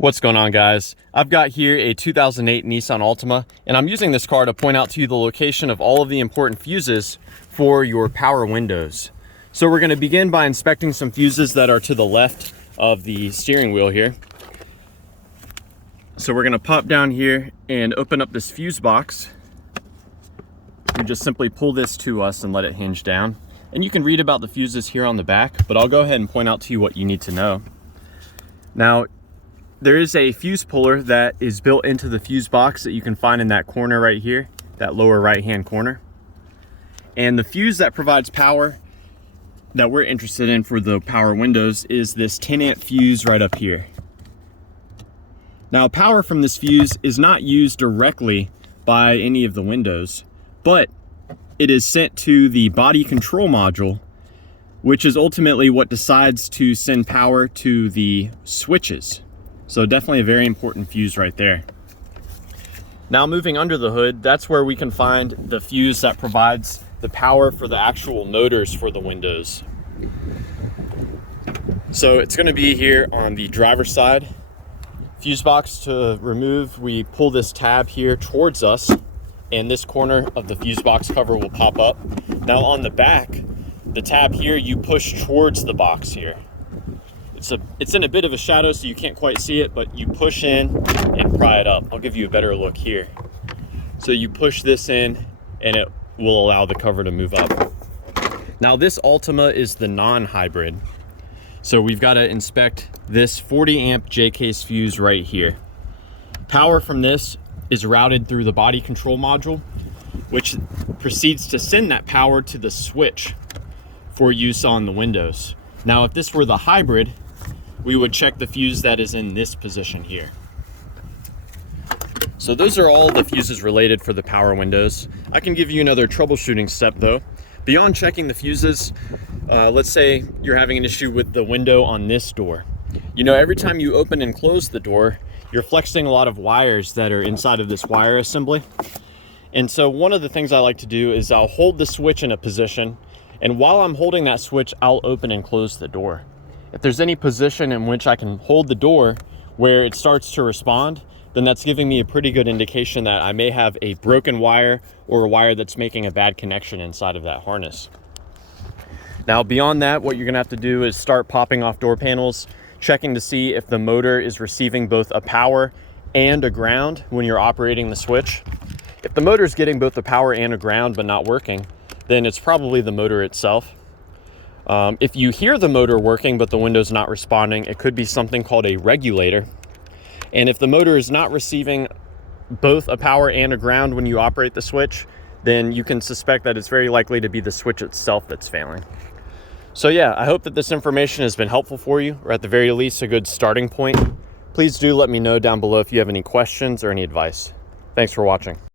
What's going on, guys? I've got here a 2008 Nissan Altima, and I'm using this car to point out to you the location of all of the important fuses for your power windows. So we're going to begin by inspecting some fuses that are to the left of the steering wheel here. So we're going to pop down here and open up this fuse box. You just simply pull this to us and let it hinge down. And you can read about the fuses here on the back, but I'll go ahead and point out to you what you need to know. Now, there is a fuse puller that is built into the fuse box that you can find in that corner right here, that lower right-hand corner. And the fuse that provides power that we're interested in for the power windows is this 10-amp fuse right up here. Now, power from this fuse is not used directly by any of the windows, but it is sent to the body control module, which is ultimately what decides to send power to the switches. So definitely a very important fuse right there. Now moving under the hood, that's where we can find the fuse that provides the power for the actual motors for the windows. So it's going to be here on the driver's side. Fuse box to remove, we pull this tab here towards us, and this corner of the fuse box cover will pop up. Now on the back, the tab here, you push towards the box here. It's in a bit of a shadow, so you can't quite see it, but you push in and pry it up. I'll give you a better look here. So you push this in and it will allow the cover to move up. Now this Altima is the non-hybrid. So we've got to inspect this 40 amp J-case fuse right here. Power from this is routed through the body control module, which proceeds to send that power to the switch for use on the windows. Now, if this were the hybrid, we would check the fuse that is in this position here. So those are all the fuses related for the power windows. I can give you another troubleshooting step though. Beyond checking the fuses, let's say you're having an issue with the window on this door. You know, every time you open and close the door, you're flexing a lot of wires that are inside of this wire assembly. And so one of the things I like to do is I'll hold the switch in a position, and while I'm holding that switch, I'll open and close the door. If there's any position in which I can hold the door where it starts to respond, then that's giving me a pretty good indication that I may have a broken wire or a wire that's making a bad connection inside of that harness. Now, beyond that, what you're gonna have to do is start popping off door panels, checking to see if the motor is receiving both a power and a ground when you're operating the switch. If the motor is getting both the power and a ground but not working, then it's probably the motor itself. If you hear the motor working but the window's not responding, it could be something called a regulator. And if the motor is not receiving both a power and a ground when you operate the switch, then you can suspect that it's very likely to be the switch itself that's failing. So yeah, I hope that this information has been helpful for you, or at the very least a good starting point. Please do let me know down below if you have any questions or any advice. Thanks for watching.